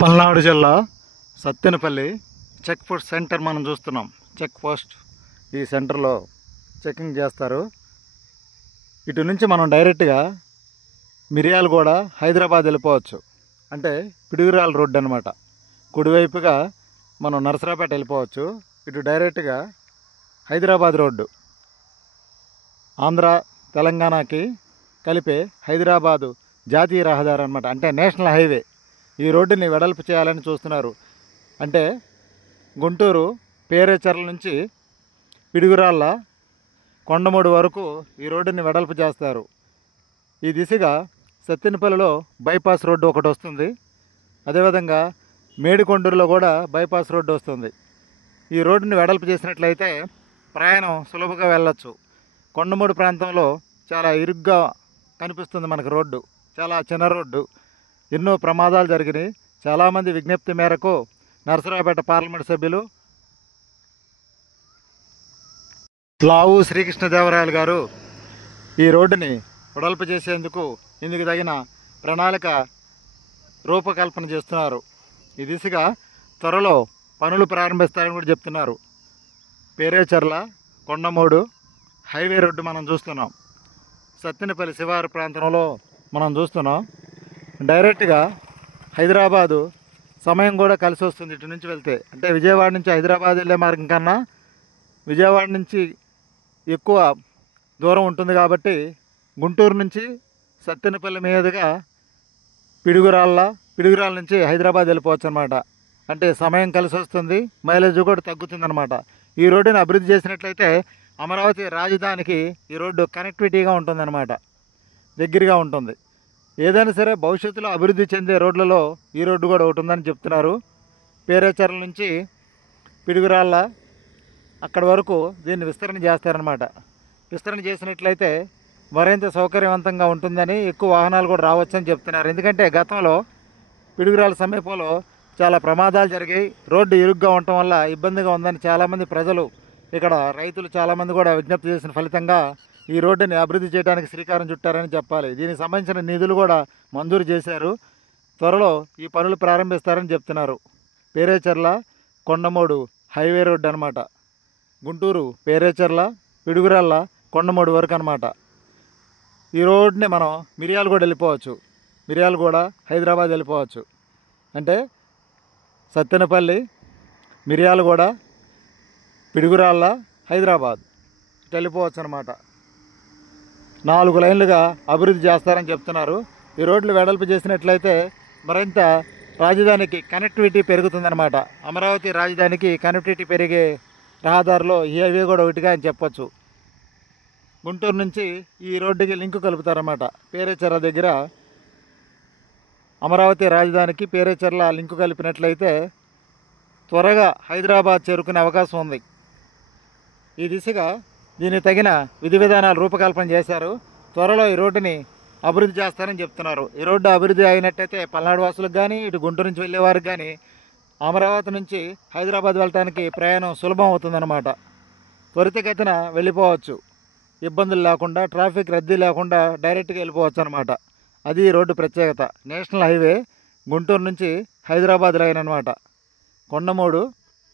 పల్నాడు జిల్లా Sattenapalli check post centre మనం చూస్తున్నాం. చెక్ పోస్ట్ ఈ సెంటర్లో చెకింగ్ చేస్తారు. ఇటు నుంచి మనం డైరెక్ట్గా మిర్యాలగూడ హైదరాబాద్ వెళ్ళిపోవచ్చు. అంటే పిడుగురాల రోడ్డు అనమాట. కుడివైపుగా మనం నరసరాపేట వెళ్ళిపోవచ్చు. ఇటు డైరెక్ట్గా హైదరాబాద్ రోడ్డు ఆంధ్ర తెలంగాణకి కలిపే హైదరాబాదు జాతీయ రహదారి అనమాట. అంటే నేషనల్ హైవే. ఈ రోడ్డుని వెడల్పు చేయాలని చూస్తున్నారు. అంటే గుంటూరు పేరేచర్ల నుంచి పిడుగురాళ్ళ కొండమూడు వరకు ఈ రోడ్డుని వెడల్పు చేస్తారు. ఈ దిశగా సత్తెనపల్లిలో బైపాస్ రోడ్డు ఒకటి వస్తుంది. అదేవిధంగా మేడికొండూరులో కూడా బైపాస్ రోడ్డు వస్తుంది. ఈ రోడ్డుని వెడల్పు చేసినట్లయితే ప్రయాణం సులభంగా వెళ్ళొచ్చు. కొండమూడు ప్రాంతంలో చాలా ఇరుగ్గా కనిపిస్తుంది మనకు రోడ్డు. చాలా చిన్న రోడ్డు. ఎన్నో ప్రమాదాలు జరిగినాయి. చాలామంది విజ్ఞప్తి మేరకు నరసరావుపేట పార్లమెంట్ సభ్యులు లావు శ్రీకృష్ణదేవరాయలు గారు ఈ రోడ్డుని వెడల్పు చేసేందుకు ఇందుకు తగిన ప్రణాళిక రూపకల్పన చేస్తున్నారు. ఈ దిశగా త్వరలో పనులు ప్రారంభిస్తారని కూడా చెప్తున్నారు. పేరేచర్ల కొండమూడు హైవే రోడ్డు మనం చూస్తున్నాం. సత్తెనపల్లి శివారు ప్రాంతంలో మనం చూస్తున్నాం. డైరెక్ట్గా హైదరాబాదు సమయం కూడా కలిసి వస్తుంది ఇటు నుంచి వెళ్తే. అంటే విజయవాడ నుంచి హైదరాబాద్ వెళ్ళే మార్గం కన్నా విజయవాడ నుంచి ఎక్కువ దూరం ఉంటుంది కాబట్టి గుంటూరు నుంచి సత్తెనపల్లి మీదుగా పిడుగురాల నుంచి హైదరాబాద్ వెళ్ళిపోవచ్చు అనమాట. అంటే సమయం కలిసి వస్తుంది, మైలేజ్ కూడా తగ్గుతుంది అనమాట. ఈ రోడ్డుని అభివృద్ధి చేసినట్లయితే అమరావతి రాజధానికి ఈ రోడ్డు కనెక్టివిటీగా ఉంటుందన్నమాట, దగ్గరగా ఉంటుంది. ఏదైనా సరే భవిష్యత్తులో అభివృద్ధి చెందే రోడ్లలో ఈ రోడ్డు కూడా ఒకటి ఉందని చెప్తున్నారు. పేరేచర్ల నుంచి పిడుగురాళ్ళ అక్కడి వరకు దీన్ని విస్తరణ చేస్తారనమాట. విస్తరణ చేసినట్లయితే మరింత సౌకర్యవంతంగా ఉంటుందని, ఎక్కువ వాహనాలు కూడా రావచ్చని చెప్తున్నారు. ఎందుకంటే గతంలో పిడుగురాళ్ళ సమీపంలో చాలా ప్రమాదాలు జరిగాయి. రోడ్డు ఇరుగ్గా ఉండటం వల్ల ఇబ్బందిగా ఉందని చాలామంది ప్రజలు, ఇక్కడ రైతులు చాలామంది కూడా విజ్ఞప్తి చేసిన ఫలితంగా ఈ రోడ్డుని అభివృద్ధి చేయడానికి శ్రీకారం చుట్టారని చెప్పాలి. దీనికి సంబంధించిన నిధులు కూడా మంజూరు చేశారు. త్వరలో ఈ పనులు ప్రారంభిస్తారని చెప్తున్నారు. పేరేచర్ల కొండమూడు హైవే రోడ్డు అనమాట. గుంటూరు పేరేచర్ల పిడుగురాళ్ళ కొండమూడు వరకు అనమాట. ఈ రోడ్డుని మనం మిర్యాలగూడ వెళ్ళిపోవచ్చు. మిర్యాలగూడ హైదరాబాద్ వెళ్ళిపోవచ్చు. అంటే సత్తెనపల్లి, మిర్యాలగూడ, పిడుగురాళ్ళ, హైదరాబాద్ వెళ్ళిపోవచ్చు అనమాట. 4 లైన్లుగా అభివృద్ధి చేస్తారని చెప్తున్నారు. ఈ రోడ్లు వెడల్పు చేసినట్లయితే మరింత రాజధానికి కనెక్టివిటీ పెరుగుతుందన్నమాట. అమరావతి రాజధానికి కనెక్టివిటీ పెరిగే రహదారిలో ఈ హైవే కూడా ఒకటిగా అని చెప్పొచ్చు. గుంటూరు నుంచి ఈ రోడ్డుకి లింకు కలుపుతారన్నమాట. పేరేచర్ల దగ్గర అమరావతి రాజధానికి పేరేచర్ల లింకు కలిపినట్లయితే త్వరగా హైదరాబాద్ చేరుకునే అవకాశం ఉంది. ఈ దిశగా దీనికి తగిన విధి విధానాలు రూపకల్పన చేశారు. త్వరలో ఈ రోడ్డుని అభివృద్ధి చేస్తారని చెప్తున్నారు. ఈ రోడ్డు అభివృద్ధి అయినట్టయితే పల్నాడు వాసులకు కానీ, ఇటు గుంటూరు నుంచి వెళ్ళే వారికి కానీ అమరావతి నుంచి హైదరాబాద్ వెళ్ళటానికి ప్రయాణం సులభం అవుతుందన్నమాట. త్వరితగతిన వెళ్ళిపోవచ్చు, ఇబ్బందులు లేకుండా, ట్రాఫిక్ రద్దీ లేకుండా డైరెక్ట్గా వెళ్ళిపోవచ్చు అనమాట. అది ఈ రోడ్డు ప్రత్యేకత. నేషనల్ హైవే గుంటూరు నుంచి హైదరాబాద్ లైన్ అనమాట. కొండమూడు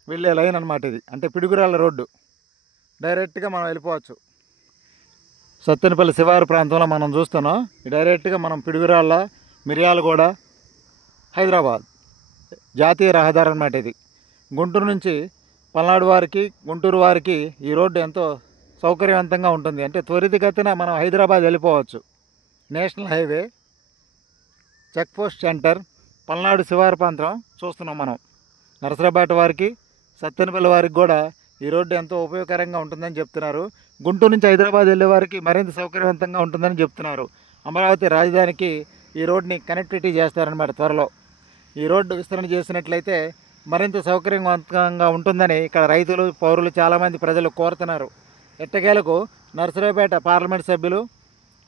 వెళ్ళే లైన్ అనమాట ఇది. అంటే పిడుగురాళ్ళ రోడ్డు డైరెక్ట్గా మనం వెళ్ళిపోవచ్చు. సత్తెనపల్లి శివారు ప్రాంతంలో మనం చూస్తున్నాం. డైరెక్ట్గా మనం పిడుగురాళ్ళ, మిర్యాలగూడ, హైదరాబాద్ జాతీయ రహదారి అనమాట ఇది. గుంటూరు నుంచి పల్నాడు వారికి, గుంటూరు వారికి ఈ రోడ్డు ఎంతో సౌకర్యవంతంగా ఉంటుంది. అంటే త్వరితగతిన మనం హైదరాబాద్ వెళ్ళిపోవచ్చు. National highway check post centre Palnadu శివారు ప్రాంతం చూస్తున్నాం మనం. నరసరావుపేట వారికి, సత్తెనపల్లి వారికి కూడా ఈ రోడ్డు ఎంతో ఉపయోగకరంగా ఉంటుందని చెప్తున్నారు. గుంటూరు నుంచి హైదరాబాద్ వెళ్ళే వారికి మరింత సౌకర్యవంతంగా ఉంటుందని చెప్తున్నారు. అమరావతి రాజధానికి ఈ రోడ్డుని కనెక్టివిటీ చేస్తారనమాట త్వరలో. ఈ రోడ్డు విస్తరణ చేసినట్లయితే మరింత సౌకర్యవంతంగా ఉంటుందని ఇక్కడ రైతులు, పౌరులు, చాలామంది ప్రజలు కోరుతున్నారు. ఎట్టకేలకు నరసరావుపేట పార్లమెంట్ సభ్యులు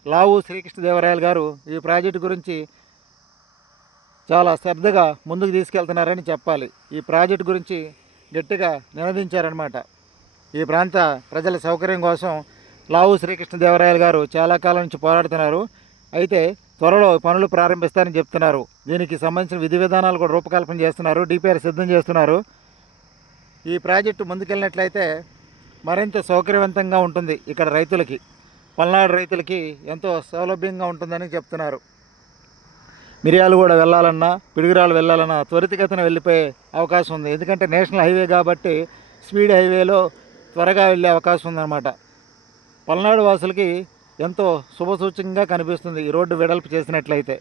లావు శ్రీకృష్ణదేవరాయలు గారు ఈ ప్రాజెక్టు గురించి చాలా శ్రద్ధగా ముందుకు తీసుకెళ్తున్నారని చెప్పాలి. ఈ ప్రాజెక్టు గురించి గట్టిగా నినదించారనమాట. ఈ ప్రాంత ప్రజల సౌకర్యం కోసం లావు శ్రీకృష్ణదేవరాయలు గారు చాలా కాలం నుంచి పోరాడుతున్నారు. అయితే త్వరలో పనులు ప్రారంభిస్తారని చెప్తున్నారు. దీనికి సంబంధించిన విధి విధానాలు కూడా రూపకల్పన చేస్తున్నారు, డిపిఆర్ సిద్ధం చేస్తున్నారు. ఈ ప్రాజెక్టు ముందుకెళ్ళినట్లయితే మరింత సౌకర్యవంతంగా ఉంటుంది. ఇక్కడ రైతులకి, పల్నాడు రైతులకి ఎంతో సౌలభ్యంగా ఉంటుందని చెప్తున్నారు. మిర్యాలగూడ వెళ్ళాలన్నా, పిడుగురాళ్ళు వెళ్ళాలన్నా త్వరితగతిన వెళ్ళిపోయే అవకాశం ఉంది. ఎందుకంటే నేషనల్ హైవే కాబట్టి స్పీడ్ హైవేలో త్వరగా వెళ్ళే అవకాశం ఉందన్నమాట. పల్నాడు వాసులకి ఎంతో శుభసూచకంగా కనిపిస్తుంది ఈ రోడ్డు వెడల్పు చేసినట్లయితే.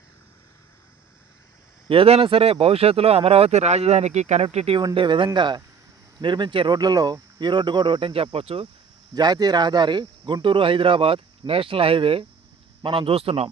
ఏదైనా సరే భవిష్యత్తులో అమరావతి రాజధానికి కనెక్టివిటీ ఉండే విధంగా నిర్మించే రోడ్లలో ఈ రోడ్డు కూడా ఒకటని చెప్పొచ్చు. జాతీయ రహదారి గుంటూరు హైదరాబాద్ నేషనల్ హైవే మనం చూస్తున్నాం.